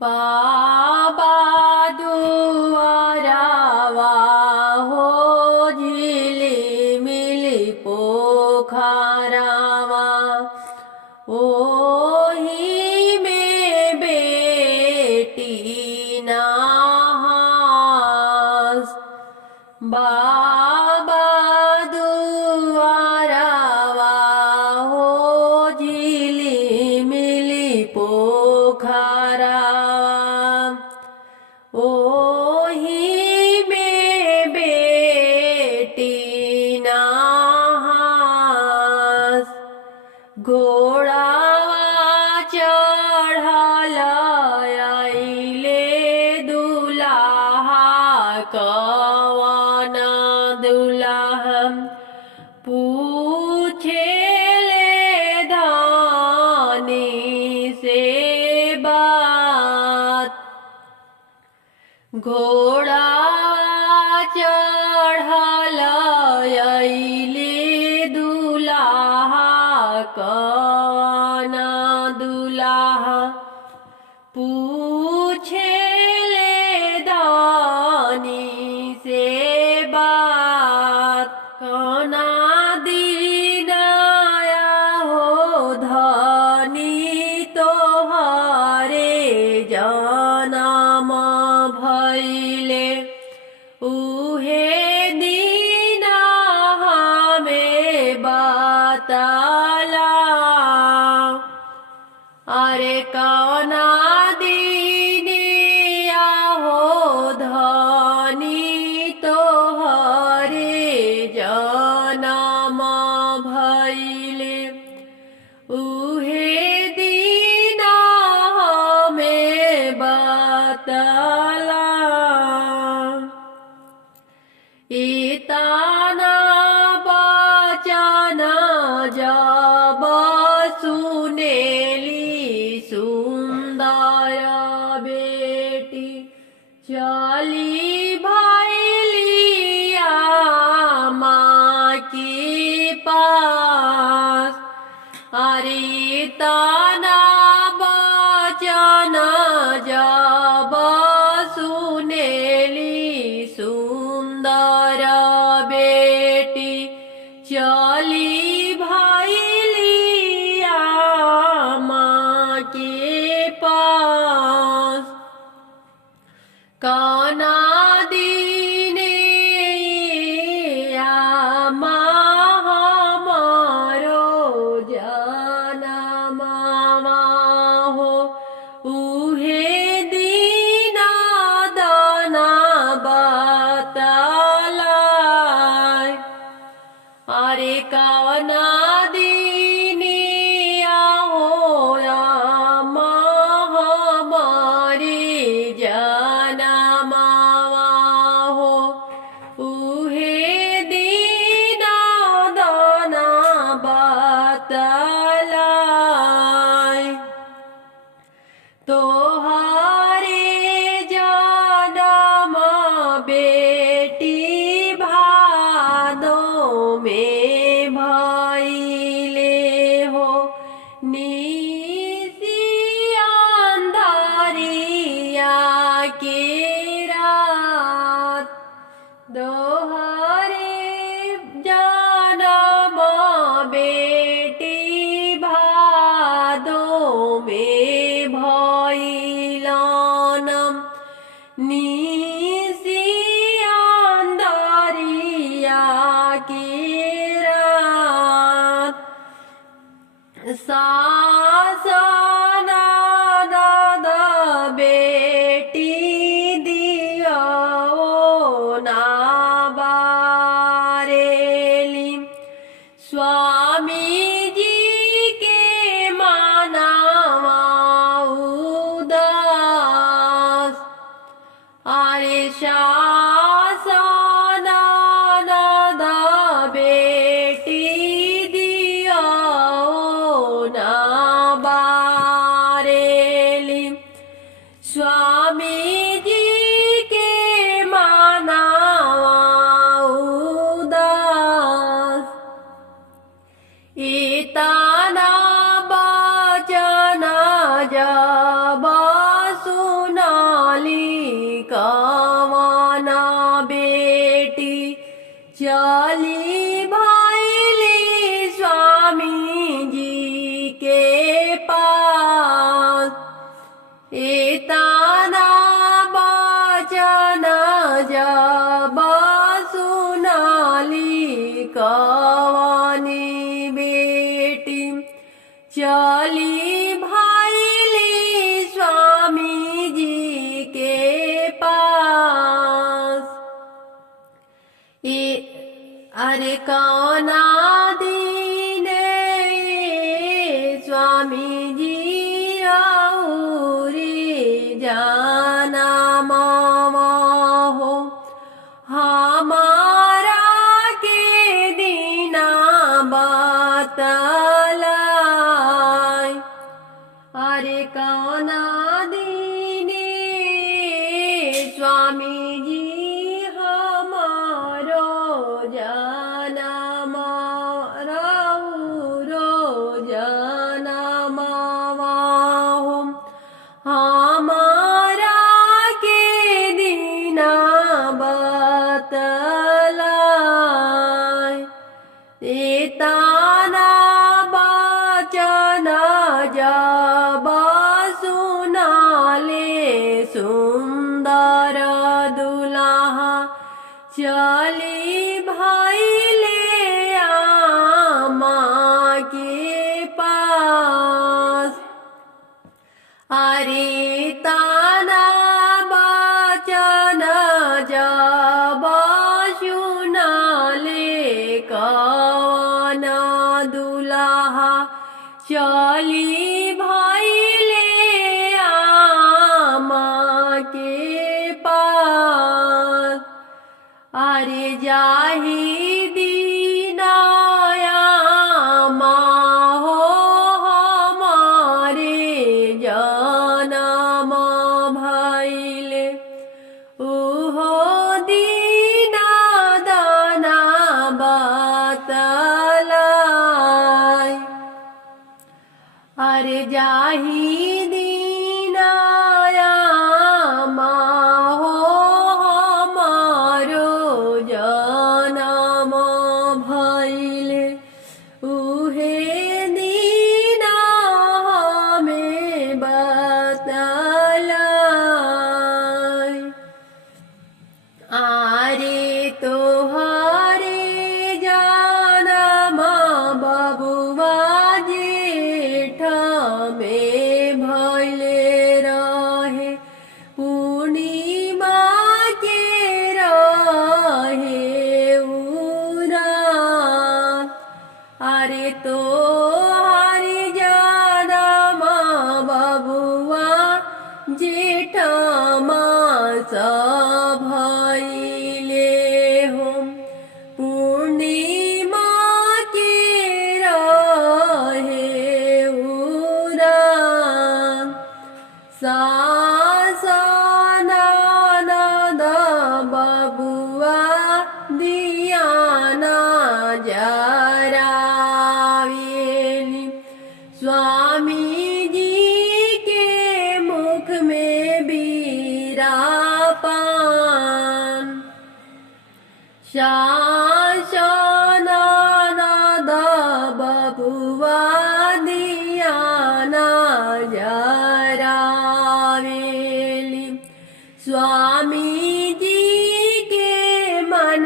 बाबा दुआरावा हो झिलिमिली पोखरावा ओही में बेटी नहास। बाबा दुआरावा हो झिलिमिली पोखरावा ओही में बेटी नहास। घोड़ावा चढ़ल अइले दुल्हा कवन दुल्हा पूछेले धनी से बात। घोड़ावा चढ़ल अइले दुल्हा कवन दुल्हा पूछेले धनी से बात। कना दिन आया हो धनी तोहरे जनम भइले उहे दिन हमें बतला। अरे कौना दीनिया हो धनी तोहरे जनम भइले उहे दिन हमें बतला। इतना बचन जब सुनेली सुंदर बेटी चली भैलिया माँ के पास। अरे तना बचन जब सुनेली सुंदर बेटी चली भैलिया माँ के पास। कना दीने माँ हमारो जनमवा हो उहे दीना दाना बतलाय। अरे कवना दीनिया हो माँ हमारे जनमवा हो उहे दीना दाना बतलाय। तोहरे जनम बेटी भादो में भइले हो निसिया अंधारिया के रात। तोहरे जनम बेटी भादो में भइलन निसिया अंधारिया के रात। सासना दादा बेटी दिया ना बारेली स्वामी जी के मानावा उदास। अरे शासना दादा बेटी दिया ना बारेली स्वामी जी के मानावा उदास। इतना बचन जब सु एताना बचन जब सुनाली कवनी बेटी चली भैली स्वामी जी के पास। अरे कौना दीने स्वामी जी औरी जाना मामा हो हमारा के दीना बतलाई। अरे कौना दीने स्वामी जी हमारो जाना रो जाना मावा हो हमारा के दीना बतलाई। एताना बचन जब सुनाले सुंदर दुल्हा चली भैले आमा के पास। अरे ताना बचन जब सुनाले कौन दुल्हा चली भैले आमा के पास। अरे जाहि दीनाया माँ हो हमारे जनम भैले उहो दीना दाना बतलाई। अरे जाहि दीनाया माँ हो हमारो जनम भैले उहे दीना हमें बतलाई। आरे तोहरे जनम बबुआ जेठ में भैले रहे पूर्णिमा के रहे उरा। अरे तोहरे जनम बबुआ जेठ मास भैले हम पूर्णिमा के रहे उरा। सास ननद बबुआ दियाना जरावेली स्वामी जी के मुख में बीरा पान। सास ननद बबुआ दियाना जरावेली स्वामी जी के मन